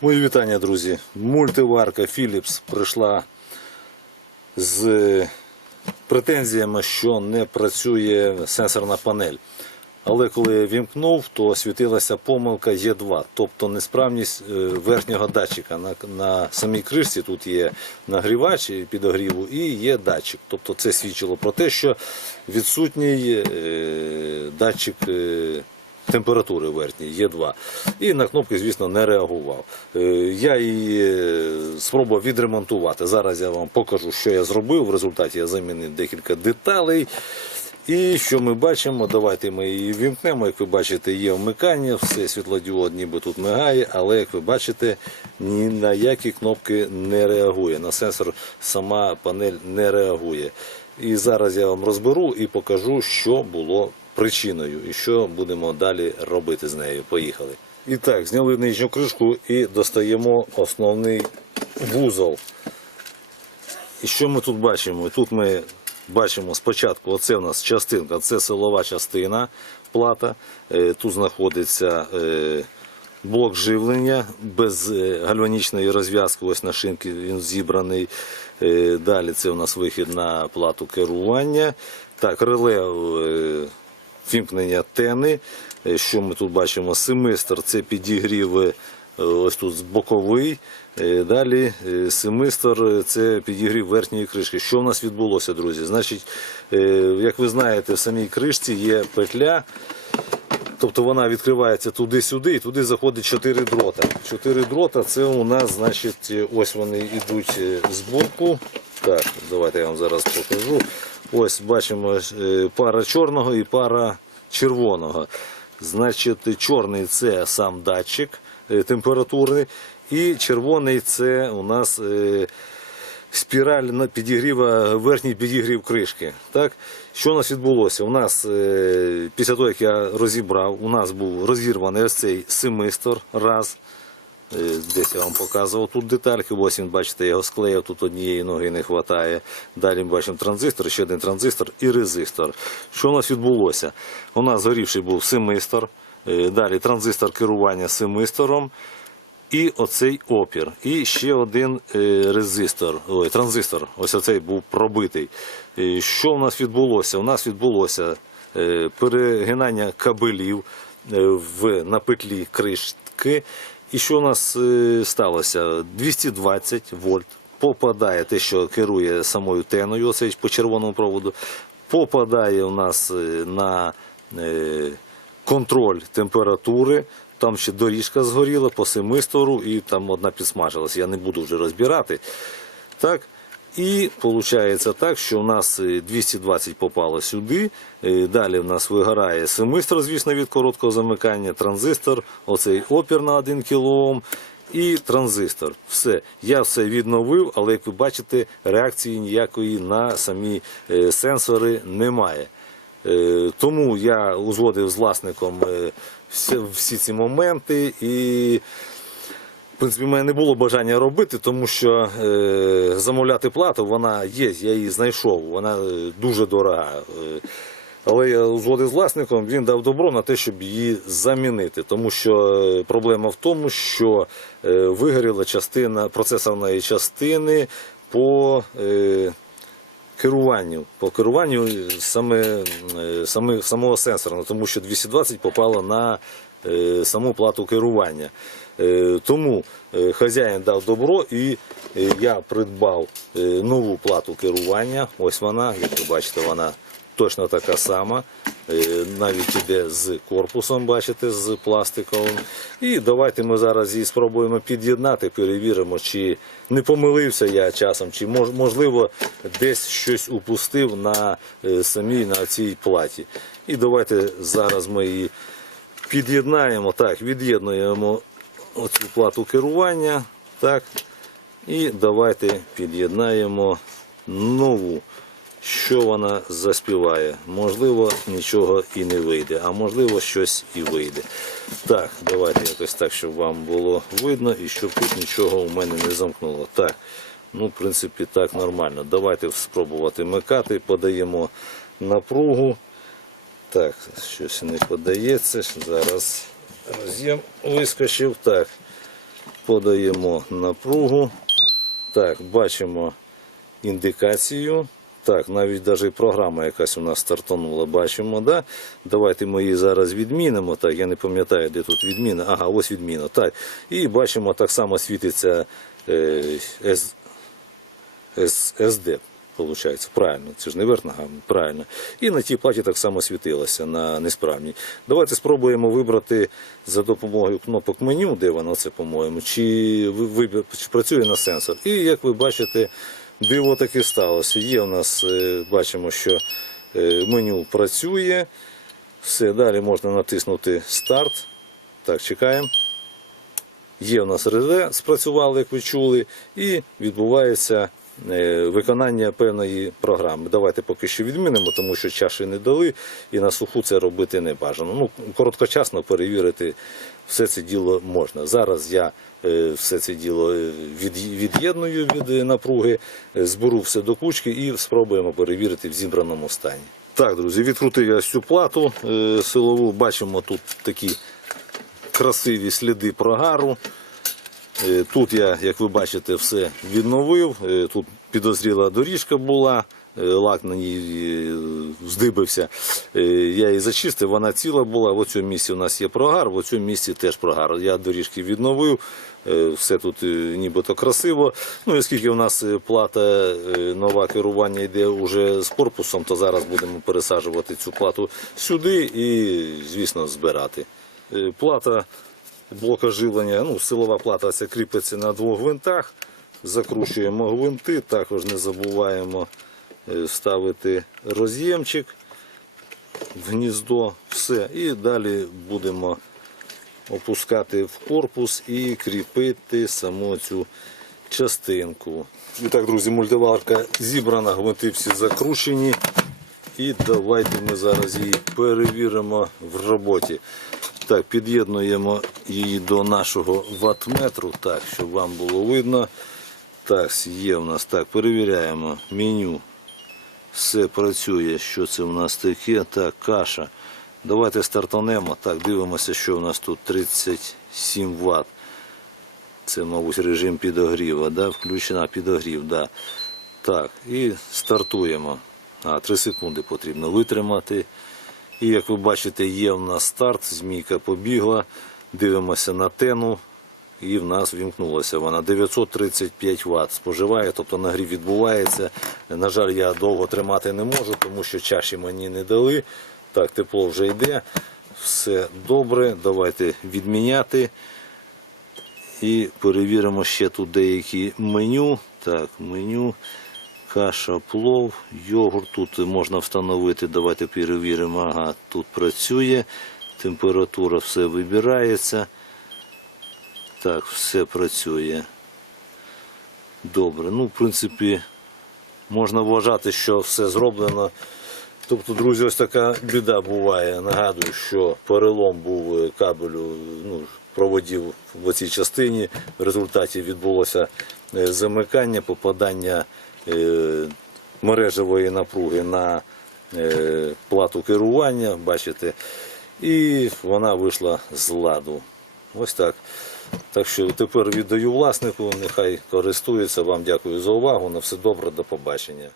Мої вітання, друзі. Мультиварка Philips прийшла з претензіями, що не працює сенсорна панель. Але коли я вімкнув, то світилася помилка Е2, тобто несправність е, верхнього датчика. На, на самій кришці тут є нагрівач підогріву і є датчик. Тобто це свідчило про те, що відсутній е, датчик. е, температури верхньої Є2. І на кнопки, звісно, не реагував. Е, Я її е, спробував відремонтувати. Зараз я вам покажу, що я зробив. В результаті я замінив декілька деталей. І що ми бачимо, давайте ми її вімкнемо. Як ви бачите, є вмикання, все світлодіод ніби тут мигає, але як ви бачите, ні на які кнопки не реагує. На сенсор сама панель не реагує. І зараз я вам розберу і покажу, що було причиною і що будемо далі робити з нею. Поїхали. І так, зняли нижню кришку і достаємо основний вузол. І що ми тут бачимо? Тут ми бачимо спочатку, оце у нас частинка, це силова частина плата. Е, Тут знаходиться е, блок живлення без е, гальванічної розв'язки. Ось на шинки він зібраний. Далі це у нас вихід на плату керування. Так, реле вімкнення тени. Е, Що ми тут бачимо? Семистр це підігрів е, ось тут боковий. Е, Далі семистр це підігрів верхньої кришки. Що в нас відбулося, друзі? Значить, як ви знаєте, в самій кришці є петля. Тобто вона відкривається туди-сюди, і туди заходить чотири дрота. Чотири дрота це у нас, значить, ось вони йдуть е, збоку. Так, давайте я вам зараз покажу. Ось бачимо е, пара чорного і пара червоного. Значить, чорний це сам датчик е, температурний, і червоний це у нас е, спіраль підігріва, верхній підігрів кришки. Так? Що у нас відбулося? У нас після того, як я розібрав, у нас був розірваний ось цей семистор раз. Е, Десь я вам показував тут детальки. Ось він, бачите, я його склеїв, тут однієї ноги не вистачає. Далі ми бачимо транзистор, ще один транзистор і резистор. Що у нас відбулося? У нас згорівший був семистор, е, далі транзистор керування семистором. І оцей опір. І ще один е, резистор, ой, транзистор. Ось оцей був пробитий. Що у нас відбулося? У нас відбулося перегинання кабелів в, на петлі кришки. І що у нас е, сталося? 220 вольт. Попадає те, що керує самою теною, оцей по червоному проводу. Попадає у нас е, на е, контроль температури. Там ще доріжка згоріла по семистору і там одна підсмажилася. Я не буду вже розбирати. Так. І виходить так, що у нас е, 220 попало сюди. е, Далі в нас вигорає семистр, звісно, від короткого замикання, транзистор, оцей опір на 1 кОм і транзистор. Все. Я все відновив, але як ви бачите, реакції ніякої на самі е, сенсори немає. Е, Тому я узгодив з власником е, всі ці моменти і. В принципі, в мене не було бажання робити, тому що е, замовляти плату вона є, я її знайшов, вона е, дуже дорога. Е, але я узгодив з власником, він дав добро на те, щоб її замінити. Тому що е, проблема в тому, що вигоріла частина процесорної частини по е, керуванню. По керуванню саме, саме, самого сенсора, тому що 220 попало на саму плату керування. Е, Тому е, хазяїн дав добро і е, я придбав е, нову плату керування. Ось вона, як ви бачите, вона точно така сама. Е, Навіть іде з корпусом, бачите, з пластиковим. І давайте ми зараз її спробуємо під'єднати, перевіримо, чи не помилився я часом, чи можливо десь щось упустив на е, самій на цій платі. І давайте зараз ми її під'єднаємо. Так, від'єднуємо оцю плату керування. Так. І давайте під'єднаємо нову. Що вона заспіває? Можливо, нічого і не вийде, а можливо, щось і вийде. Так, давайте якось так, щоб вам було видно і щоб тут нічого у мене не замкнуло. Так, ну, в принципі, так нормально. Давайте спробувати микати, подаємо напругу. Так, щось не подається. Зараз роз'єм вискочив. Так. Подаємо напругу. Так, бачимо індикацію. Так, навіть навіть програма якась у нас стартанула, бачимо, да? Давайте ми її зараз відмінимо. Так, я не пам'ятаю, де тут відміна. Ага, ось відміна. Так. І бачимо, так само світиться е, С, SD, виходить, правильно. Це ж не верх ногами, правильно. І на тій платі так само світилося на несправній. Давайте спробуємо вибрати за допомогою кнопок меню, де воно це, по-моєму, чи, чи працює на сенсор. І як ви бачите, диво таки сталося. Є у нас, е, бачимо, що е, меню працює. Все, далі можна натиснути старт. Так, чекаємо. Є у нас реле, спрацювали, як ви чули, і відбувається виконання певної програми. Давайте поки що відмінимо, тому що чаші не дали, і на суху це робити не бажано. Ну, короткочасно перевірити все це діло можна. Зараз я е, все це діло е, від'єдную від е, напруги, е, зберу все до кучки і спробуємо перевірити в зібраному стані. Так, друзі, відкрутив я цю плату е, силову. Бачимо тут такі красиві сліди прогару. Е, Тут я, як ви бачите, все відновив. Е, Тут підозріла доріжка була, е, лак на ній здибився. Я її зачистив, вона ціла була. В цьому місці у нас є прогар, в цьому місці теж прогар. Я доріжки відновив, все тут нібито красиво. Ну і оскільки у нас плата нова керування йде вже з корпусом, то зараз будемо пересаджувати цю плату сюди і, звісно, збирати. Плата блока живлення, ну, силова плата ця кріпиться на двох гвинтах. Закручуємо гвинти, також не забуваємо е, ставити роз'ємчик в гніздо, все. І далі будемо опускати в корпус і кріпити саму цю частинку. І так, друзі, мультиварка зібрана, гвинти всі закручені. І давайте ми зараз її перевіримо в роботі. Так, під'єднуємо її до нашого ватметру, так, щоб вам було видно. Так, є у нас так, перевіряємо меню. Все працює. Що це у нас таке? Так, каша. Давайте стартанемо. Так, дивимося, що у нас тут 37 Вт. Це, мабуть, режим підогріва, да? включена підогрів, да. Так, і стартуємо. А, 3 секунди потрібно витримати. І як ви бачите, є в нас старт, змійка побігла, дивимося на тену, і в нас вімкнулася вона. 935 Вт споживає, тобто нагрів відбувається. На жаль, я довго тримати не можу, тому що чаші мені не дали. Так, тепло вже йде. Все добре. Давайте відміняти. І перевіримо ще тут деякі меню. Так, меню. Каша, плов, йогурт. Тут можна встановити. Давайте перевіримо. Ага, тут працює. Температура все вибирається. Так, все працює. Добре. Ну, в принципі, можна вважати, що все зроблено. Тобто, друзі, ось така біда буває. Нагадую, що перелом був е, кабелю ну, проводів в цій частині. В результаті відбулося е, замикання, попадання мережевої напруги на е, плату керування, бачите, і вона вийшла з ладу. Ось так. Так що тепер віддаю власнику, нехай користується. Вам дякую за увагу. На все добре, до побачення.